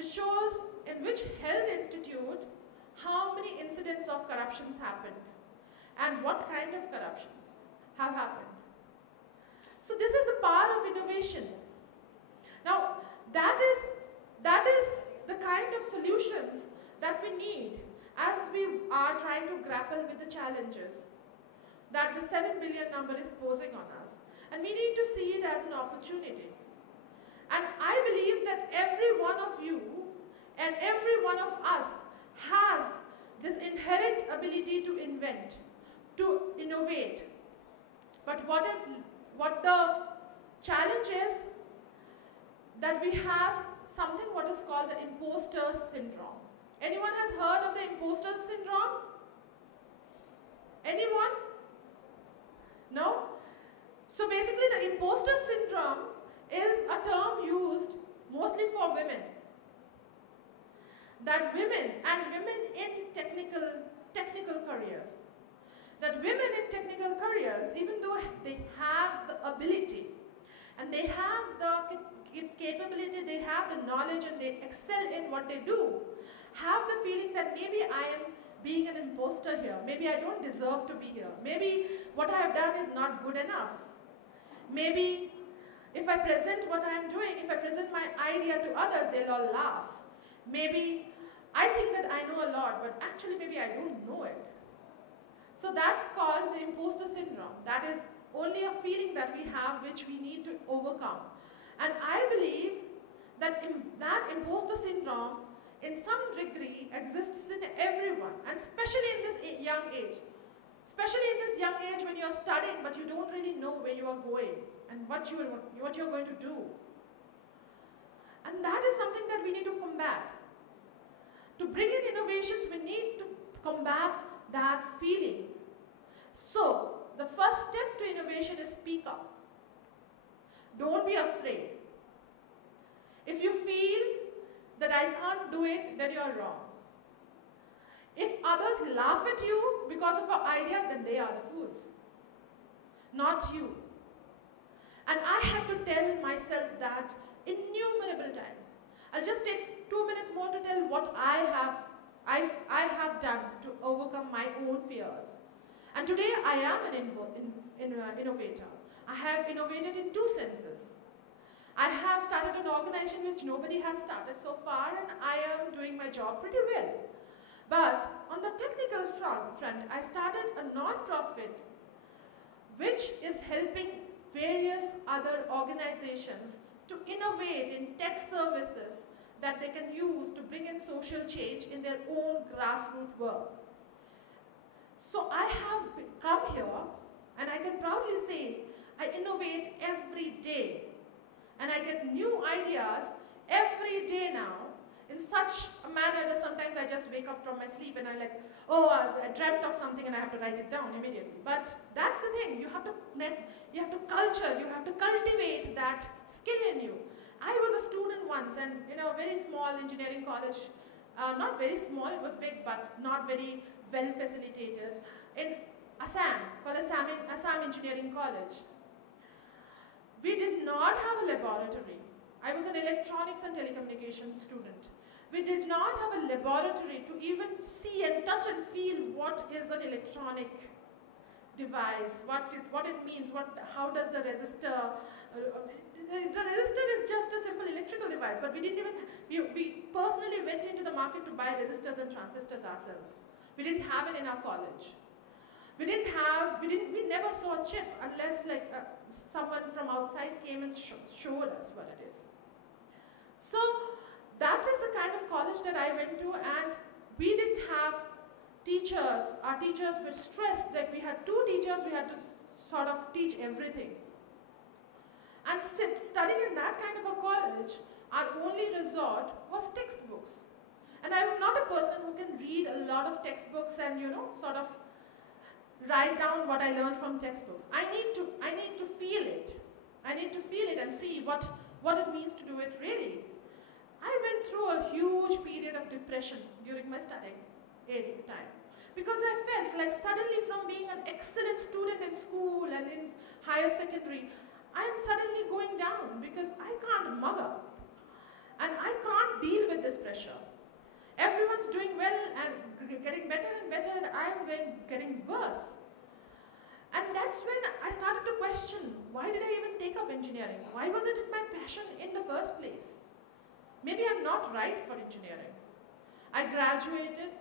which shows in which health institute how many incidents of corruptions happened and what kind of corruptions have happened. So this is the power of innovation. Now that is the kind of solutions that we need as we are trying to grapple with the challenges that the 7 billion number is posing on us. And we need to see it as an opportunity. And I believe that every one of you and every one of us has this inherent ability to invent, to innovate. But what the challenge is that we have something what is called the imposter syndrome. Anyone has heard of the imposter syndrome? Anyone? No? So basically the imposter syndrome is a term used mostly for women. That women in technical careers, that women in technical careers, even though they have the ability and they have the capability, they have the knowledge and they excel in what they do, have the feeling that maybe I am being an imposter here, maybe I don't deserve to be here, maybe what I have done is not good enough, maybe if I present what I am doing, if I present my idea to others, they'll all laugh. Maybe I think that I know a lot, but actually maybe I don't know it. So that's called the imposter syndrome. That is only a feeling that we have which we need to overcome. And I believe that that imposter syndrome in some degree exists in everyone, and especially in this young age. Especially in this young age when you're studying but you don't really know where you are going and what you're going to do. And that is something that we need to combat. To bring in innovations, we need to combat that feeling. So, the first step to innovation is speak up. Don't be afraid. If you feel that I can't do it, then you're wrong. If others laugh at you because of an idea, then they are the fools, not you. And I had to tell myself that innumerable times. I'll just take 2 minutes more to tell what I have done to overcome my own fears. And today I am an innovator. I have innovated in 2 senses. I have started an organization which nobody has started so far, and I am doing my job pretty well. But on the technical front, I started a non-profit which is helping various other organizations to innovate in tech services that they can use to bring in social change in their own grassroots work. So I have come here, and I can proudly say I innovate every day. And I get new ideas every day now in such a manner that sometimes I just wake up from my sleep and I'm like, oh, I dreamt of something and I have to write it down immediately. But that's the thing, you have to cultivate that skill in you. I was a student once, and in a very small engineering college, not very small, it was big, but not very well facilitated, in Assam, called Assam Engineering College. We did not have a laboratory. I was an electronics and telecommunication student. We did not have a laboratory to even see and touch and feel what is an electronic device, what it means, how does the resistor, the resistor is just a simple electrical device, but we didn't even, we personally went into the market to buy resistors and transistors ourselves. We didn't have it in our college. We never saw a chip unless someone from outside came and showed us what it is. So that is the kind of college that I went to, and we didn't have teachers. Our teachers were stressed, like we had 2 teachers, we had to sort of teach everything. And studying in that kind of a college, our only resort was textbooks. And I'm not a person who can read a lot of textbooks and, sort of write down what I learned from textbooks. I need to feel it. I need to feel it and see what it means to do it really. I went through a huge period of depression during my studying time, because I felt like suddenly from being an excellent student in school and in higher secondary, I'm suddenly going down because I can't mug up and I can't deal with this pressure. Everyone's doing well and getting better and better, and I'm getting worse. And that's when I started to question, why did I even take up engineering? Why wasn't it my passion in the first place? Maybe I'm not right for engineering. I graduated,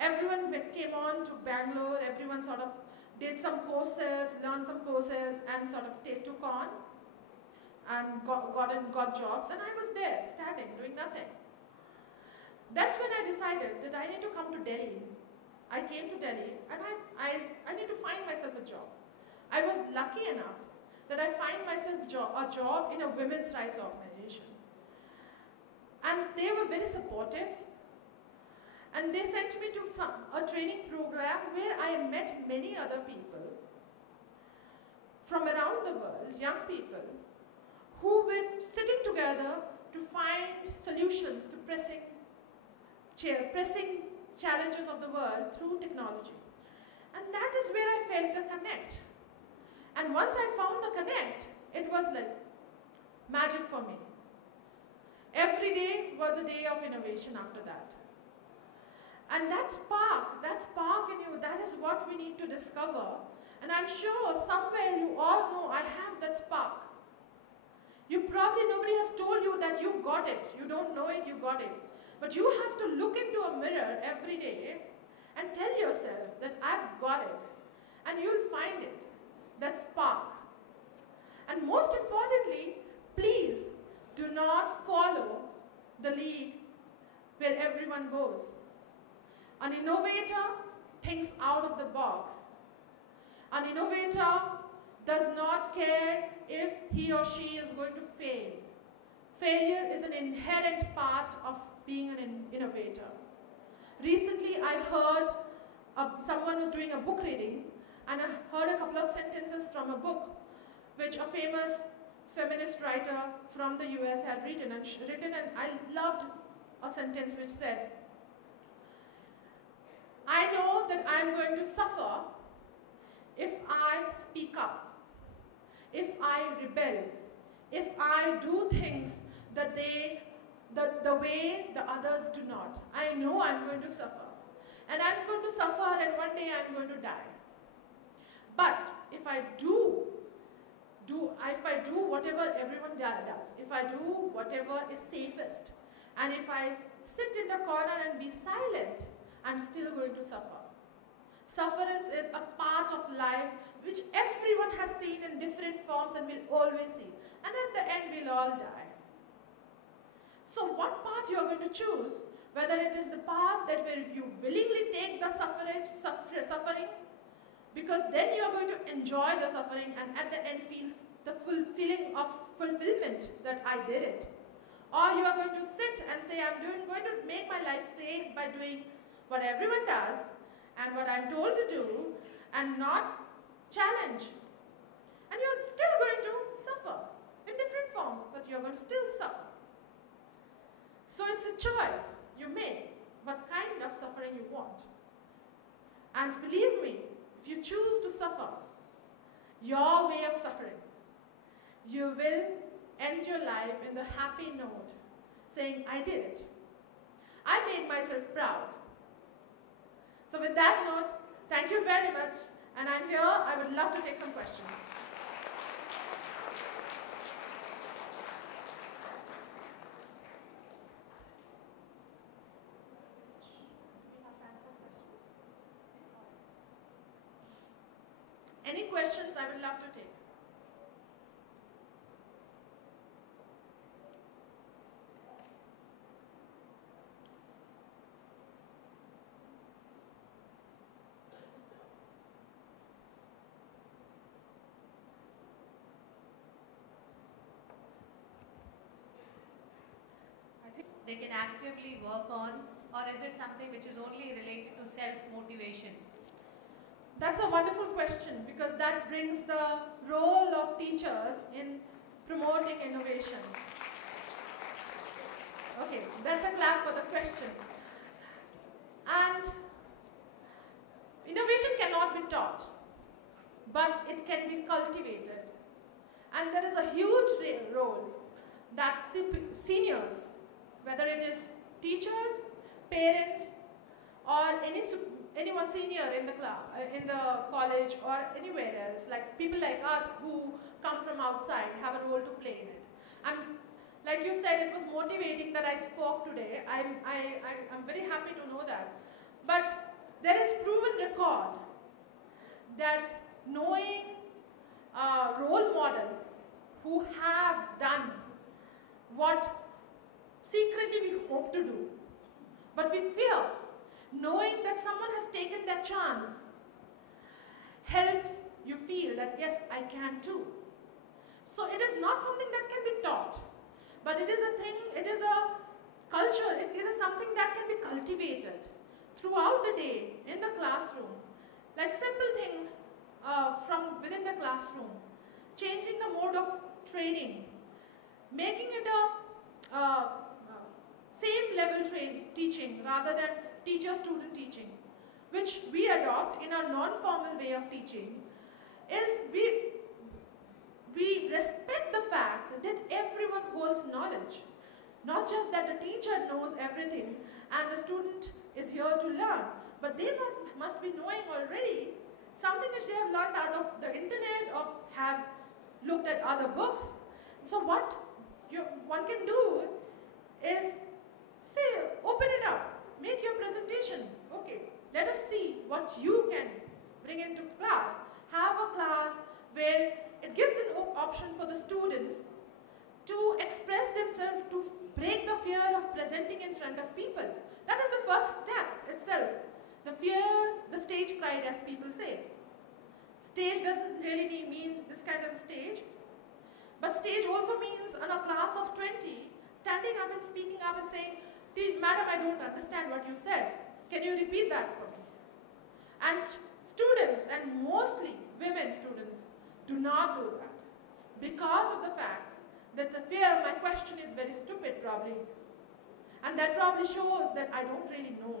everyone came on to Bangalore, everyone sort of did some courses, learned some courses, and sort of took on and got jobs, and I was there, standing, doing nothing. That's when I decided that I need to come to Delhi. I came to Delhi, and I need to find myself a job. I was lucky enough that I find myself a job in a women's rights organization. And they were very supportive. And they sent me to a training program where I met many other people from around the world, young people, who were sitting together to find solutions to pressing challenges of the world through technology. And that is where I felt the connect. And once I found the connect, it was like magic for me. Every day was a day of innovation after that. And that spark in you, that is what we need to discover. And I'm sure somewhere you all know I have that spark. Nobody has told you that you got it. You don't know it, you got it. But you have to look into a mirror every day and tell yourself that I've got it. And you'll find it, that spark. And most importantly, please do not follow the lead where everyone goes. An innovator thinks out of the box. An innovator does not care if he or she is going to fail. Failure is an inherent part of being an innovator. Recently, I heard someone was doing a book reading, and I heard a couple of sentences from a book which a famous feminist writer from the US had written, and I loved a sentence which said, I know that I'm going to suffer if I speak up, if I rebel, if I do things the way the others do not. I know I'm going to suffer. And I'm going to suffer, and one day I'm going to die. But if I do whatever everyone does, if I do whatever is safest, and if I sit in the corner and be silent, I'm still going to suffer. Sufferance is a part of life which everyone has seen in different forms and will always see. And at the end, we'll all die. So what path you are going to choose, whether it is the path that where you willingly take the suffering, because then you are going to enjoy the suffering and at the end feel the feeling of fulfillment that I did it. Or you are going to sit and say, I'm going to make my life safe by doing what everyone does and what I'm told to do and not challenge. And you're still going to suffer in different forms, but you're going to still suffer. So it's a choice you make what kind of suffering you want. And believe me, if you choose to suffer your way of suffering, you will end your life in the happy note, saying, I did it. I made myself proud. So with that note, thank you very much. And I'm here. I would love to take some questions. Any questions I would love to take. They can actively work on, or is it something which is only related to self-motivation? That's a wonderful question, because that brings the role of teachers in promoting innovation. Okay, that's a clap for the question. And innovation cannot be taught, but it can be cultivated. And there is a huge role that seniors, whether it is teachers, parents, or anyone senior in the college or anywhere else, like people like us who come from outside have a role to play in it. Like you said, it was motivating that I spoke today. I'm very happy to know that. But there is proven record that knowing role models who have done what secretly we hope to do, but we fear, knowing that someone has taken that chance helps you feel that yes, I can too. So it is not something that can be taught, but it is a thing, it is a culture, it is something that can be cultivated throughout the day in the classroom. Like simple things from within the classroom, changing the mode of training, making it a same level teaching rather than teacher-student teaching, which we adopt in our non-formal way of teaching, is we respect the fact that everyone holds knowledge. Not just that the teacher knows everything and the student is here to learn, but they must be knowing already something which they have learned out of the internet or have looked at other books. So what one can do is say, open it up, make your presentation. Okay, let us see what you can bring into class. Have a class where it gives an option for the students to express themselves, to break the fear of presenting in front of people. That is the first step itself. The fear, the stage fright, as people say. Stage doesn't really mean this kind of stage, but stage also means on a class of 20, standing up and speaking up and saying, "Madam, I don't understand what you said. Can you repeat that for me?" And students, and mostly women students, do not do that because of the fact that the fear, my question is very stupid probably, and that probably shows that I don't really know.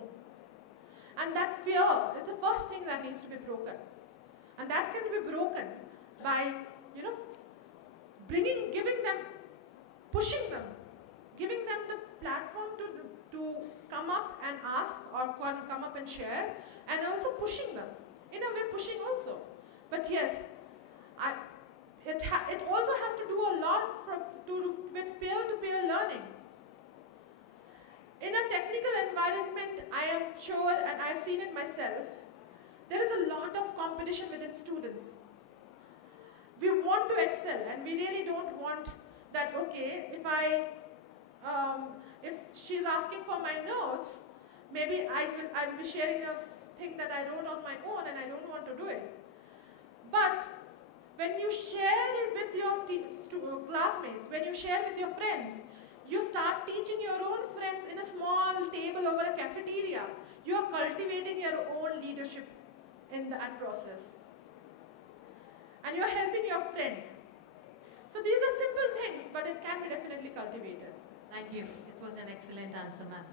And that fear is the first thing that needs to be broken. And that can be broken by, giving them, pushing them, giving them the platform to come up and ask or come up and share, and also pushing them. In a way, pushing also. But yes, it also has to do a lot with peer-to-peer learning. In a technical environment, I am sure, and I've seen it myself, there is a lot of competition within students. We want to excel, and we really don't want that, okay, if she's asking for my notes, maybe I'll be sharing a thing that I wrote on my own and I don't want to do it. But when you share it with your classmates, when you share with your friends, you start teaching your own friends in a small table over a cafeteria. You are cultivating your own leadership in that process. And you are helping your friend. So these are simple things, but it can be definitely cultivated. Thank you. It was an excellent answer, ma'am.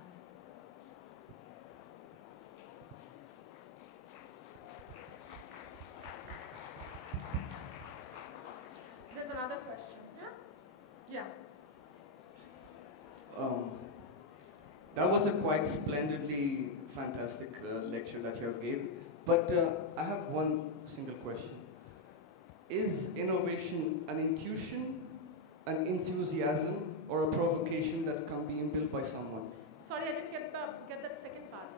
There's another question. Yeah? Yeah. That was a quite splendidly fantastic lecture that you have gave. But I have one single question. Is innovation an intuition, an enthusiasm, or a provocation that can be inbuilt by someone? Sorry, I didn't get that second part.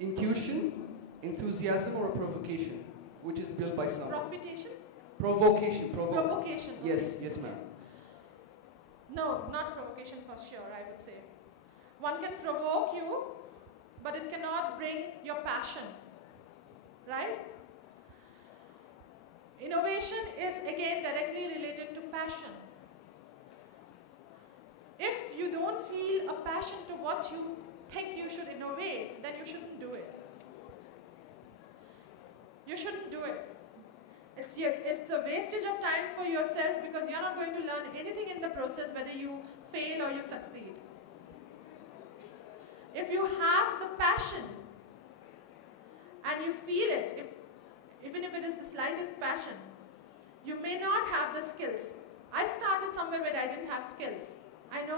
Intuition, enthusiasm, or a provocation, which is built by someone? Profitation? Provocation. Provocation. Yes, yes, ma'am. No, not provocation for sure, I would say. One can provoke you, but it cannot bring your passion, right? Innovation is again directly related to passion. If you don't feel a passion to what you think you should innovate, then you shouldn't do it. You shouldn't do it. It's a wastage of time for yourself because you're not going to learn anything in the process whether you fail or you succeed. If you have the passion and you feel it, even if it is the slightest passion, you may not have the skills. I started somewhere where I didn't have skills. I know